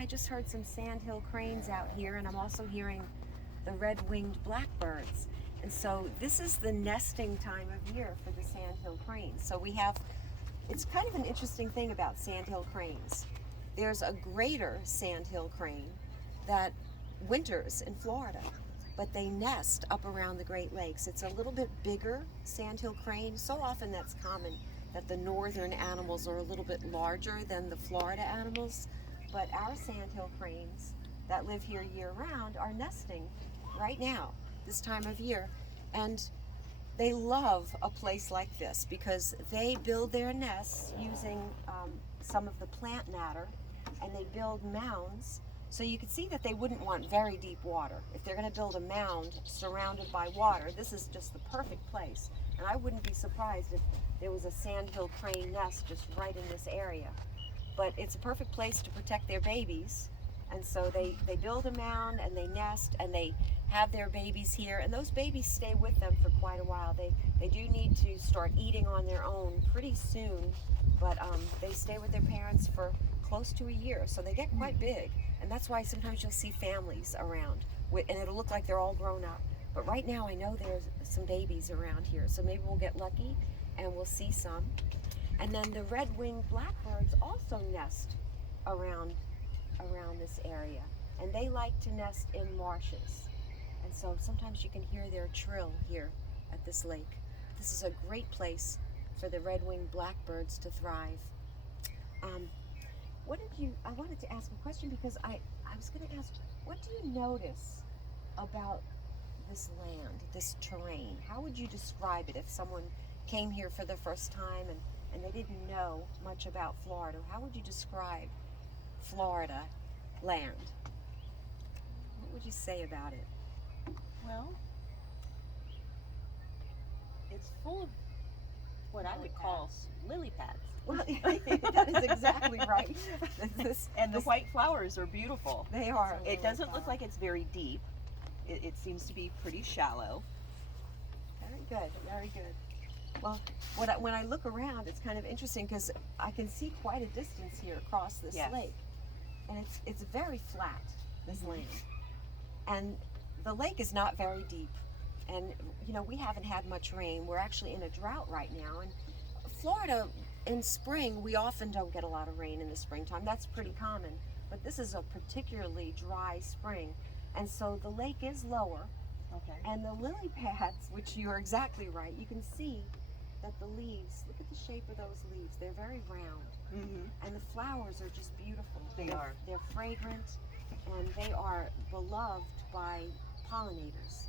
I just heard some sandhill cranes out here, and I'm also hearing the red-winged blackbirds. And so this is the nesting time of year for the sandhill cranes. So we have, it's kind of an interesting thing about sandhill cranes. There's a greater sandhill crane that winters in Florida, but they nest up around the Great Lakes. It's a little bit bigger sandhill crane. So often that's common that the northern animals are a little bit larger than the Florida animals, but our sandhill cranes that live here year-round are nesting right now, this time of year, and they love a place like this because they build their nests using some of the plant matter, and they build mounds. So you can see that they wouldn't want very deep water. If they're going to build a mound surrounded by water, this is just the perfect place. And I wouldn't be surprised if there was a sandhill crane nest just right in this area. But it's a perfect place to protect their babies. And so they build a mound and they nest and they have their babies here. And those babies stay with them for quite a while. They do need to start eating on their own pretty soon, but they stay with their parents for close to a year. So they get quite big. And that's why sometimes you'll see families around, and it'll look like they're all grown up. But right now I know there's some babies around here, so maybe we'll get lucky and we'll see some. And then the red-winged blackbirds also nest around this area, and they like to nest in marshes. And so sometimes you can hear their trill here at this lake. This is a great place for the red-winged blackbirds to thrive. I wanted to ask a question because I was going to ask, what do you notice about this land, this terrain? How would you describe it if someone came here for the first time and they didn't know much about Florida? How would you describe Florida land? What would you say about it? Well, it's full of what I would call lily pads. Well, that is exactly right. And the white flowers are beautiful. They are. It doesn't look like it's very deep. It seems to be pretty shallow. Very good, very good. Well, when I look around, it's kind of interesting because I can see quite a distance here across this lake. And it's very flat, this land. And the lake is not very deep. And, you know, we haven't had much rain. We're actually in a drought right now. And Florida, in spring, we often don't get a lot of rain in the springtime. That's pretty common. But this is a particularly dry spring. And so the lake is lower. Okay. And the lily pads, which you're exactly right, you can see that the leaves, look at the shape of those leaves. They're very round. Mm-hmm. And the flowers are just beautiful. They are. They're fragrant, and they are beloved by pollinators.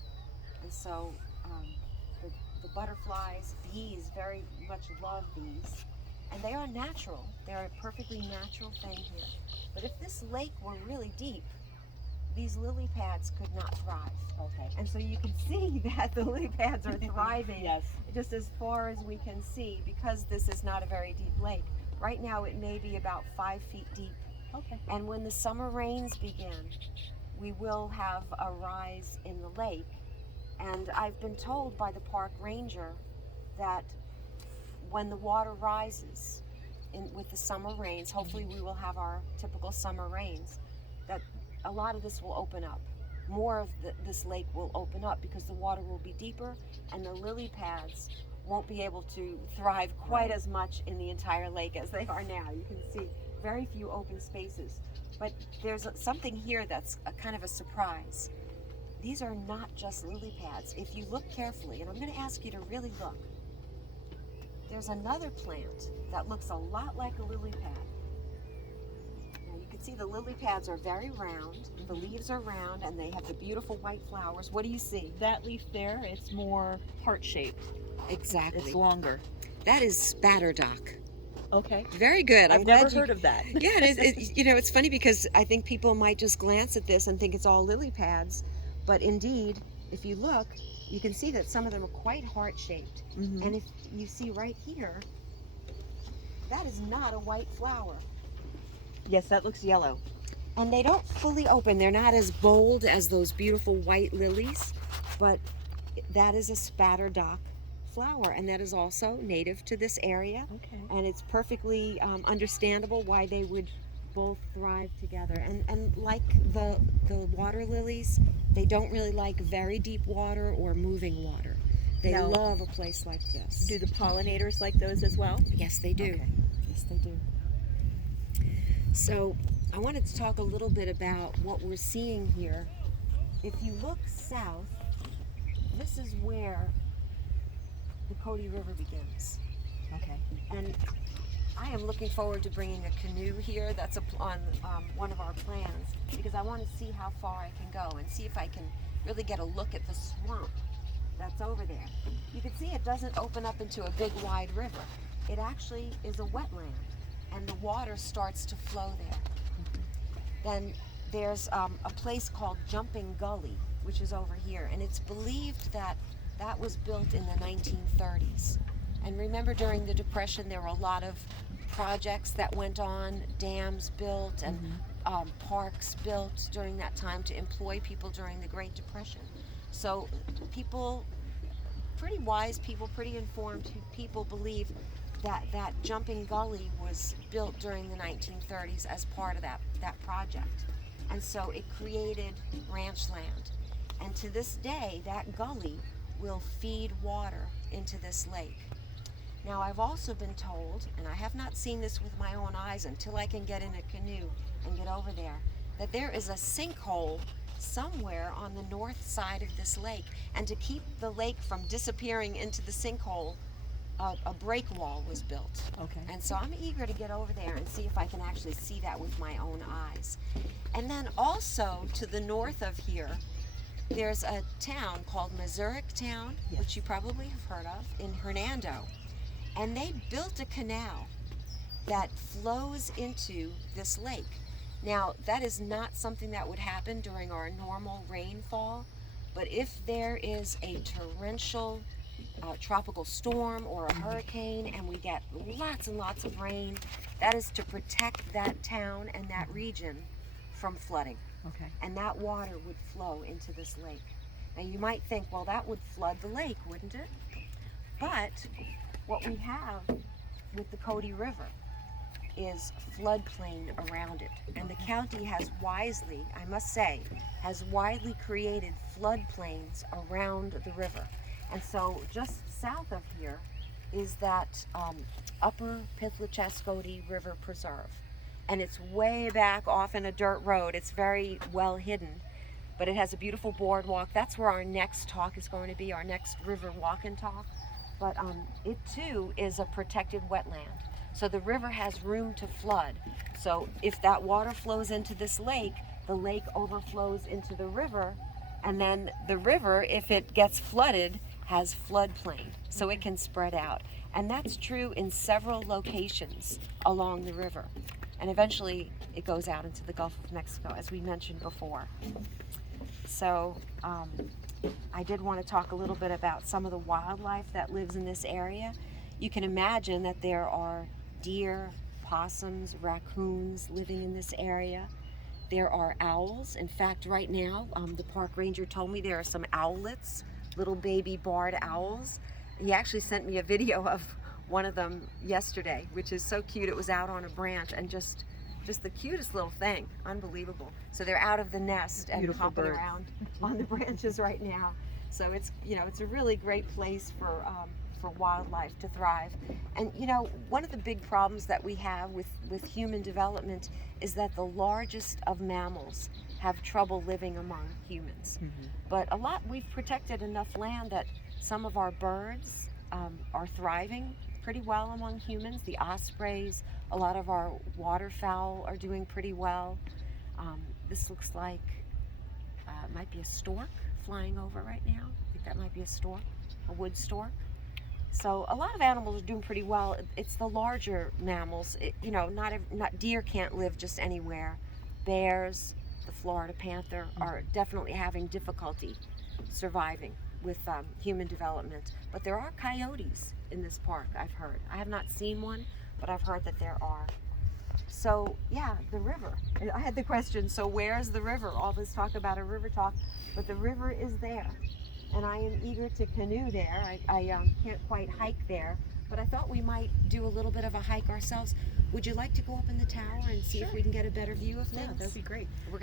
And so the butterflies, bees very much love these. And they are natural. They're a perfectly natural thing here. But if this lake were really deep, these lily pads could not thrive. Okay. And so you can see that the lily pads are thriving Yes. just as far as we can see because this is not a very deep lake. Right now it may be about 5 feet deep. Okay. And when the summer rains begin, we will have a rise in the lake. And I've been told by the park ranger that when the water rises with the summer rains, hopefully we will have our typical summer rains, that a lot of this will open up. More of this lake will open up because the water will be deeper and the lily pads won't be able to thrive quite as much in the entire lake as they are now. You can see very few open spaces. But there's something here that's a kind of a surprise. These are not just lily pads. If you look carefully, and I'm going to ask you to really look, there's another plant that looks a lot like a lily pad. Now you can see the lily pads are very round, the leaves are round, and they have the beautiful white flowers. What do you see? That leaf there, it's more heart-shaped. Exactly. It's longer. That is spatterdock. Okay. Very good. I've never heard of that. Yeah, you know, it's funny because I think people might just glance at this and think it's all lily pads, but indeed, if you look, you can see that some of them are quite heart-shaped. Mm-hmm. And if you see right here, that is not a white flower. Yes, that looks yellow. And they don't fully open. They're not as bold as those beautiful white lilies, but that is a spatterdock flower, and that is also native to this area. Okay. And it's perfectly understandable why they would both thrive together. And like the water lilies, they don't really like very deep water or moving water. They No. love a place like this. Do the pollinators like those as well? Yes, they do. Okay. Yes, they do. So I wanted to talk a little bit about what we're seeing here. If you look south, this is where the Cotee River begins. Okay. And I am looking forward to bringing a canoe here. That's on one of our plans, because I want to see how far I can go and see if I can really get a look at the swamp that's over there. You can see it doesn't open up into a big wide river. It actually is a wetland, and the water starts to flow there. Then there's a place called Jumping Gully, which is over here, and it's believed that that was built in the 1930s. And remember, during the Depression, there were a lot of projects that went on, dams built and parks built during that time to employ people during the Great Depression. So people, pretty wise people, pretty informed people believe that that Jumping Gully was built during the 1930s as part of that project. And so it created ranch land. And to this day, that gully will feed water into this lake. Now, I've also been told, and I have not seen this with my own eyes until I can get in a canoe and get over there, that there is a sinkhole somewhere on the north side of this lake. And to keep the lake from disappearing into the sinkhole, a break wall was built. Okay. And so I'm eager to get over there and see if I can actually see that with my own eyes. And then also to the north of here, there's a town called Missouri Town, Yes. which you probably have heard of, in Hernando. And they built a canal that flows into this lake. Now, that is not something that would happen during our normal rainfall, but if there is a torrential tropical storm or a hurricane and we get lots and lots of rain, that is to protect that town and that region from flooding. Okay. And that water would flow into this lake. Now you might think, well, that would flood the lake, wouldn't it? But what we have with the Cotee River is floodplain around it. And the county has wisely, I must say, has widely created floodplains around the river. And so just south of here is that upper Pithlaschacotee River Preserve. And it's way back off in a dirt road. It's very well hidden, but it has a beautiful boardwalk. That's where our next talk is going to be, our next river walk and talk. But it too is a protected wetland. So the river has room to flood. So if that water flows into this lake, the lake overflows into the river, and then the river, if it gets flooded, has floodplain, so it can spread out. And that's true in several locations along the river. And eventually it goes out into the Gulf of Mexico, as we mentioned before. So I did want to talk a little bit about some of the wildlife that lives in this area. You can imagine that there are deer, possums, raccoons living in this area. There are owls. In fact, right now, the park ranger told me there are some owlets, little baby barred owls. He actually sent me a video of one of them yesterday, which is so cute. It was out on a branch and just the cutest little thing, unbelievable. So they're out of the nest and Beautiful hopping birds. around on the branches right now. So it's, it's a really great place for wildlife to thrive. And one of the big problems that we have with human development is that the largest of mammals have trouble living among humans. But we've protected enough land that some of our birds are thriving pretty well among humans. The ospreys, a lot of our waterfowl are doing pretty well. This looks like it might be a stork flying over right now. I think that might be a stork, a wood stork. So a lot of animals are doing pretty well. It's the larger mammals. Not deer can't live just anywhere. Bears, the Florida panther are definitely having difficulty surviving with human development. But there are coyotes in this park, I've heard. I have not seen one, but I've heard that there are. So yeah, the river. I had the question, so where's the river? All this talk about a river talk, but the river is there. And I am eager to canoe there. I can't quite hike there, but I thought we might do a little bit of a hike ourselves. Would you like to go up in the tower and see if Sure. we can get a better view of things? Yeah, that'd be great. We're